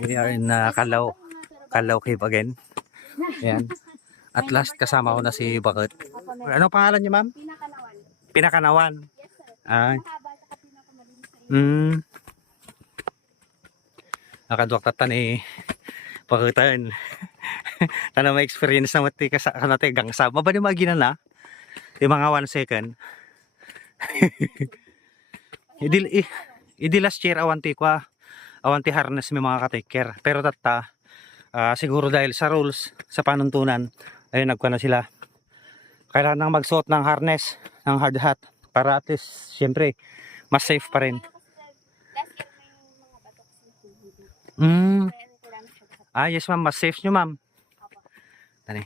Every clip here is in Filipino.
We are in Kalaw Cave again. Ayan. At last kasama ko na si Bakit. Ano pangalan niyo, ma'am? Pinakanawan. Pinakanawan. Yes, sir. Ay. Mahaba at pinakamalinis sa iyo. Nakadwak ta ni Bakitan. Tanang may experience na mati kanate gangsa. Mabani maginan na. Di mga 1 second. Idi last year awanti ko. Awanti harness may mga ka-take care. Pero tata siguro dahil sa rules sa panuntunan ay nagkuha na sila. Kailangan nang magsuot ng harness, ng hard hat para at least syempre mas safe pa rin. Last year may mga batok sa tubig. Yes ma'am, mas safe nyo ma'am. Tani.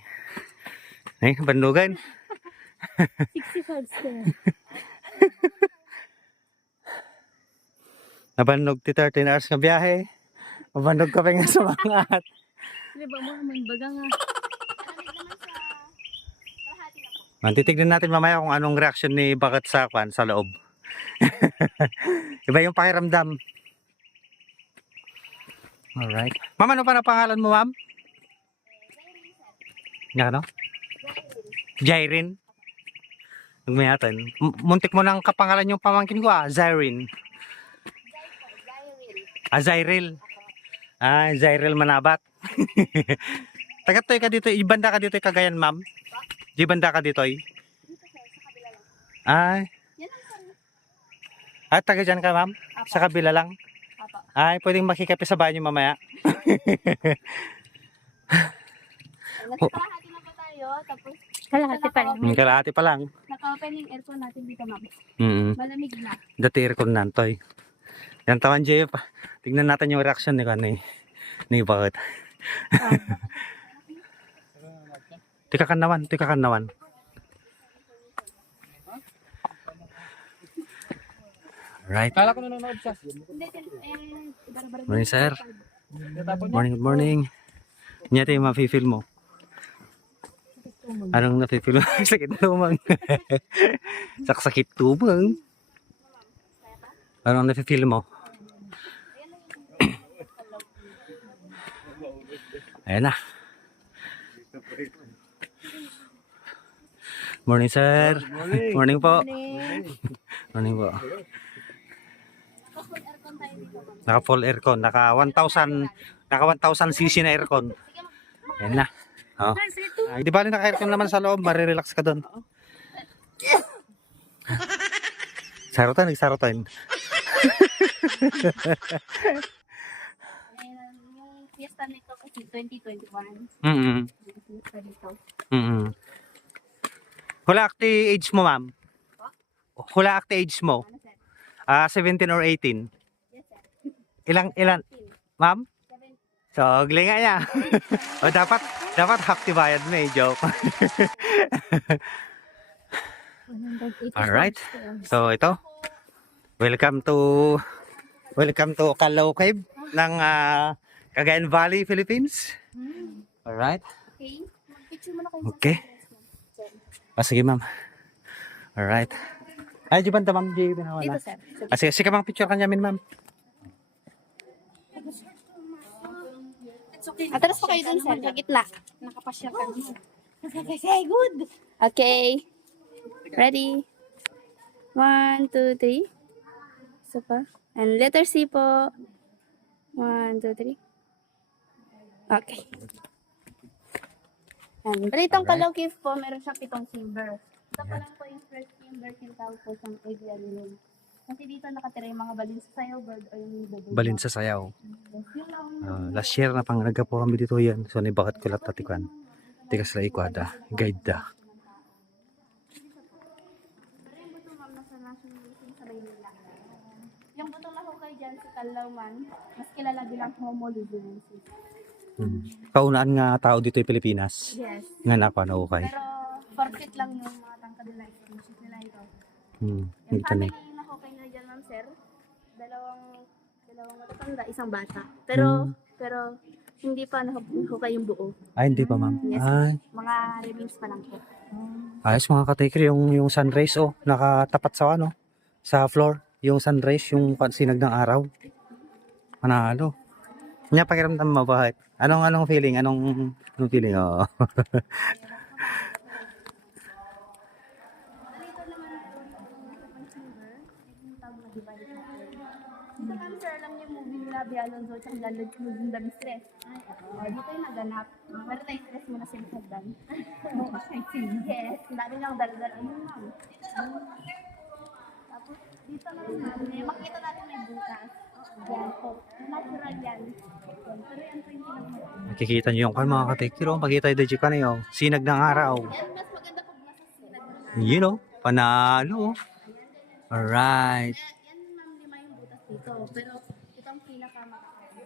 Ay, bandugan. 60 cards there. Nabandog ti 13 hours nga biyahe. Mabandog ka pa nga sa mga at. Hindi ba mo may baga nga. Titignan natin mamaya kung anong reaction ni Bakit sa kwan sa loob. Iba yung pakiramdam. Alright. Ma'am, ano pa na pangalan mo, ma'am? Nga ano? Jairin. Nagmayatan. Muntik mo ng kapangalan yung pamangkin ko Zairin. Zairil. Zairil Manabat. Tagatoy ka dito, ibanda ka dito Cagayan, ma'am. Di banda ka dito ay? Ay. Taga dyan ka, ma'am? Sa kabila lang? Ay, pwedeng makikape sa bahay niyo mamaya. Nakakalahati na pa tayo, tapos kalahati pa lang. Kalahati pa lang. Naka-open yung aircon natin dito, ma'am. Malamig na. Dati aircon nantoy. Yan tawan, Jeff. Tignan natin yung reaction ni Bakit. Tika kanawan. Right. Kala ko nanonood siya. Morning, sir. Good morning. Nyata yung mafe-feel mo. Anong nafe-feel mo? Sakit tumang. Sakit tumang. Anong nafe-feel mo? Ayan na. Morning, sir. Morning po. Morning po. Naka full aircon. Naka 1,000 cc na aircon. Ayan na. Oh. Di ba naka-aircon naman sa loob, marirelax ka doon. Sarutan, nagsarutan. Yung fiesta nito kasi 2021. Hula acti age mo, ma'am? Hula acti age mo? 17 or 18? Yes, sir. Ilan? Ma'am? So, glinga niya. O dapat half bayad mo eh, joke. Alright. So, ito. Welcome to Kalaw Cave ng Cagayan Valley, Philippines. Alright. Okay. Mag-picture mo na kayo. Okay. Sige, ma'am. Alright. Ay, di banda, ma'am. Dito, sir. Sige, ma'am. Picture ka namin, ma'am. Atras pa kayo dun, sir. Sa gitna. Nakapasya ka. Say good. Okay. Ready? 1, 2, 3. Isa pa. And letter C po. 1, 2, 3. Okay. And ditong Kalaw Cave po, meron siyang 7 silver. Ito pa lang po yung first silver tinatawag po siyang avian. Kasi dito nakatira yung mga balin sa sayaw bird o yung bubble. Balin sa sayaw. Last year na pang nagpo kami dito yan. So, ni Bakit kulat tatikuan. Tikas la ikwada. Guide da. Yung buto, ma'am, nasa National Museum sa Maynila. Yung butong lahukay dyan sa Calauman, mas kilala bilang Homo luzonensis. Kaunaan nga tao dito yung Pilipinas. Yes. Nga na na ukay. Pero forfeit lang yung mga tangkad nila. Species nila ito. Yung Dito na. family na hukay na dyan, ma'am, sir. Dalawang matatanda, isang bata. Pero hindi pa nahukay yung buo. Ay, hindi pa, ma'am. Yes. Ay. Mga remains pa lang po. Ayos mga ka-taker, yung sun rays, nakatapat sa sa floor. yung sunrise, yung sinag ng araw. Panalo. Nga pakiramdam mo bakit? Anong feeling? Anong feeling? Oh. Dito kami sir, alam niyo yung movie nila Bea Alonzo at Luzon the Mistress. Dito yung naganap. Pero na-stress mo na sila hagdan. Yes, dami lang daldal. Ayun ma'am. Tapos dito naman natin, makita natin may butas. Yan po. Natural yan. Pero yan po yung pinag-mata. Nakikita nyo yung mga katekiro. Pagkita yung digi ka na yun. Sinag ng araw. Yan, mas maganda pag nasa sinag na. You know, panalo. Alright. Yan ma'am, lima yung butas dito. Pero ito ang pinaka-makakaya.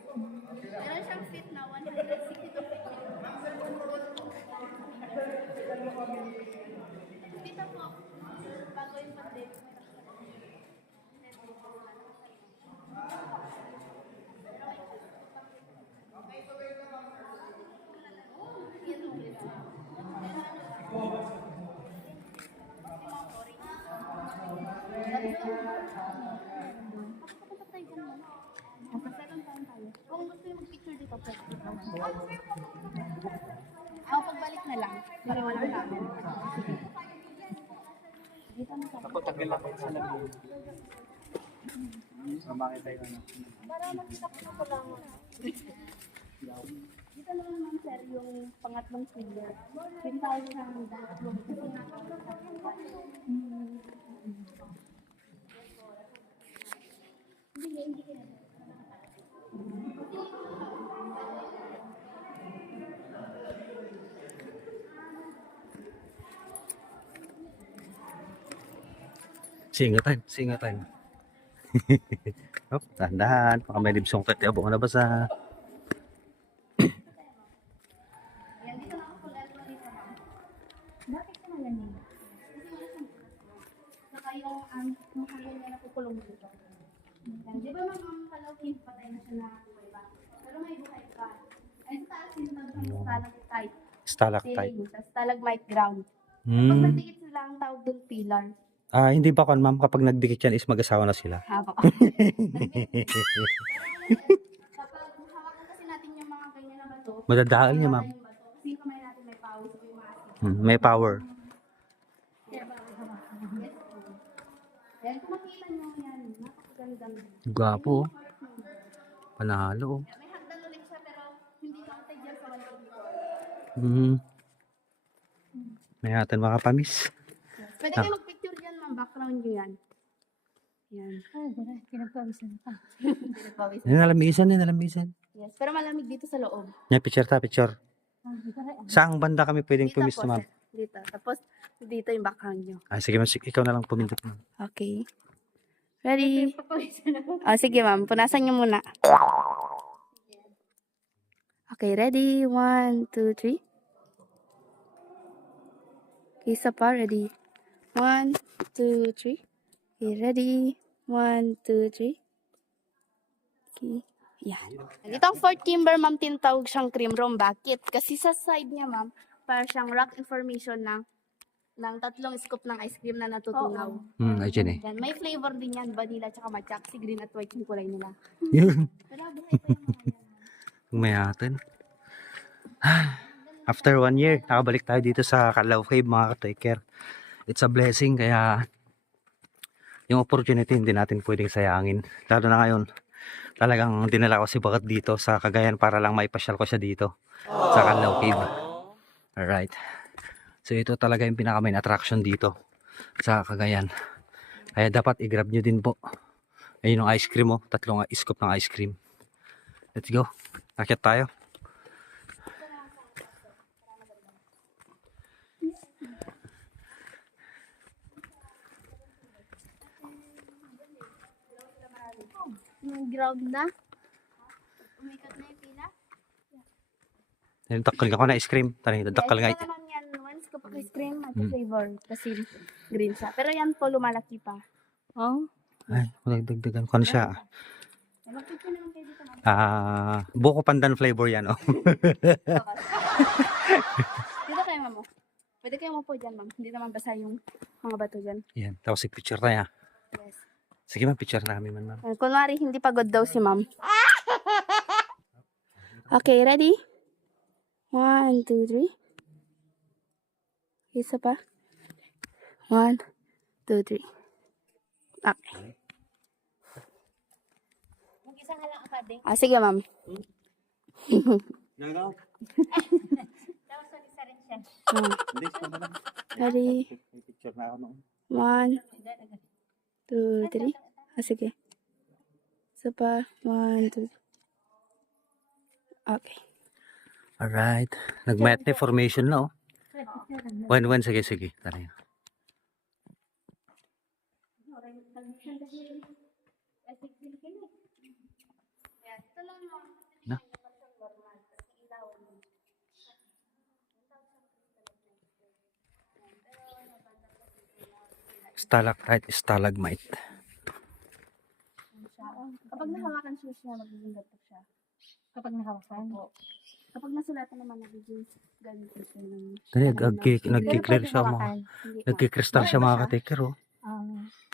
Meron siyang fit na 162 feet. Dito po, bago yung pag-date. Kung gusto yung mag-picture dito, pwede dito. Pagbalik na lang. Para walang tao. Dito na sa Tagal lang sa labi. Makita yun. para makita ko na lang. Dito naman naman sir yung pangatlong figure. Yung tawag ng tatlong. Hindi ka. Singatan. Hop, dahan-dahan. Baka may libsong kati. Abo ka na basa. Yan, dito na ako full elbow dito ma'am. Bakit ka na yan? Kasi wala siyang saka yung hangin niya nakukulong dito. Yan. Di ba ma'am, ang kalawin patay na siya na iba. Pero may buhay pa. Ay, sa taas yung stalactite. Stalactite. Ceiling, sa stalagmite ground. Pag Hmm. nagdikit sila, ang tawag doon pillar. Hindi ba kon ma'am kapag nagdikit yan is mag-asawa na sila? Haba ka. Kapag hawakan kasi natin yung mga ganyan na bato, Madadaan niya ma'am. yung bato, kasi yung kamay natin may pawis, may masin. May power. Kaya bawal hawakan. Yes po. Yan, kung makita nyo yan, napakagandang. Gwapo. Panalo. May hagdan ulit siya pero hindi counted dyan sa 184. May atin mga kapamis. Yes. Pwede kayo mag-picture dyan, ma'am. Background nyo yan. Yan. Pinagpawisan pa. Pinagpawis. Nalamisan. Yes. Pero malamig dito sa loob. Picture. Saang banda kami pwedeng Dito pumis po, ma'am? sir. Dito. Tapos, dito yung background nyo. Sige ma'am, ikaw na lang pumindot ma'am. Okay. Ready? Sige ma'am, punasan nyo muna. Okay, ready? 1, 2, 3. Okay, isa pa, ready? 1, 2, 3. Okay, ready? 1, 2, 3. Okay, yan. Dito ang fourth timber, ma'am, tinatawag siyang cream room. Bakit? Kasi sa side niya, ma'am, para siyang rock information ng tatlong scoop ng ice cream na natutunaw. Ay dyan eh. Yan, may flavor din yan, vanilla at matcha, kasi green at white yung kulay nila. Yun. Pero buhay pa yung mga yan. May atin. After 1 year, nakabalik tayo dito sa Calao Cave mga ka-taker. It's a blessing kaya yung opportunity hindi natin pwedeng sayangin. Lalo na ngayon, talagang dinala ko si Bakat dito sa Cagayan para lang maipasyal ko siya dito sa Calao Cave. Alright. So ito talaga yung pinaka main attraction dito sa Cagayan. Kaya dapat i-grab nyo din po. Ayun yung ice cream mo. 3 scoop ng ice cream. Let's go. Akyat tayo. Yung ground na. Umikat na yung pila. Dakal nga ko na ice cream. Tani, dakal nga. Yes, naman yan. One scoop of ice cream at flavor. Kasi green siya. Pero yan po lumalaki pa. Oh. Ay, dagdagan ko na siya. Mag-picture naman kayo dito, ma'am. Buko pandan flavor yan, oh. Dito kayo, ma'am. Pwede kayo mo po dyan, ma'am. Hindi naman basa yung mga bato dyan. Yan, tapos picture tayo. Yes. Sige ma'am, picture namin man ma'am. Kunwari, hindi pagod daw si ma'am. Okay, ready? 1, 2, 3. Isa pa. 1, 2, 3. Okay. Mag-isa nga lang akad eh. Sige, ma'am. Tapos mag-isa rin siya. Ready? Picture na ako noon. 1, 2, 3. Sige. Isa pa. 1, 2. Okay. Alright. Nag-mat na formation na oh. When, sige. Tara yun. Na? Stalactite, stalagmite. Kapag nahawakan siya, magiging gato siya. Kapag nahawakan. Kapag nasulatan naman, nagiging ganito siya ng... Nagkiklear siya mo. Hindi pa. Nagkikristal siya mga kateker oh.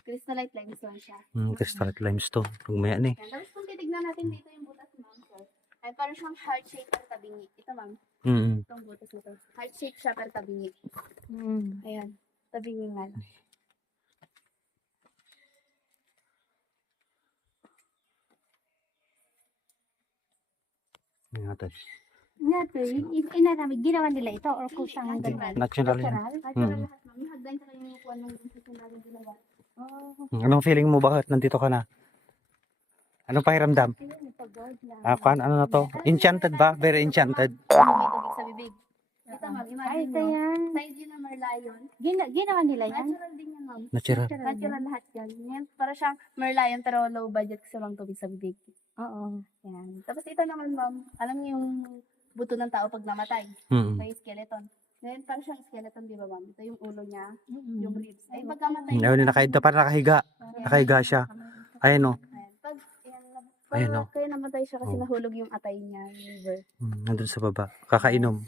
Crystallite limestone siya. Crystalite limestone. Pagmaya ni. Yan. Tapos kung titignan natin dito yung butas, ma'am, sir, ay parang siyang heart shape pero tabingi. Ito, ma'am. Itong butas nito. Heart shape siya pero tabingi. Ayan. Tabingi nga lang. Ingatan. Nga to, inaramid, ginawa nila ito or kusang ang ganun. Natural yan. Natural lahat, ma'am. Yung hagdan sa kanyang kuha ng susunod ginawa. Anong feeling mo bakit nandito ka na? Anong pakiramdam? Ayun, pagod lang. Ano na to? Enchanted ba? Very enchanted. May tubig sa bibig. Ito, ma'am. Ay, Imagine ito nyo. yan. Side view ng merlion. Ginawa nila yan? Natural din yan, ma'am. Natural. Natural lahat yan. Yan. Para siyang merlion pero low budget kasi walang tubig sa bibig. Oo. Yan. Tapos ito naman, ma'am. Alam niyo yung buto ng tao pag namatay. May skeleton. Ngayon, parang siyang skeleton, di ba, ma'am? Ito yung ulo niya, yung ribs. Ay, pag namatay. Ayun, parang nakahiga. Nakahiga siya. Ayun oh. Ayan. Pag, yan, Ayun, pag oh. kaya namatay siya kasi Oh. nahulog yung atay niya, yung liver. Nandun sa baba. Kakainom.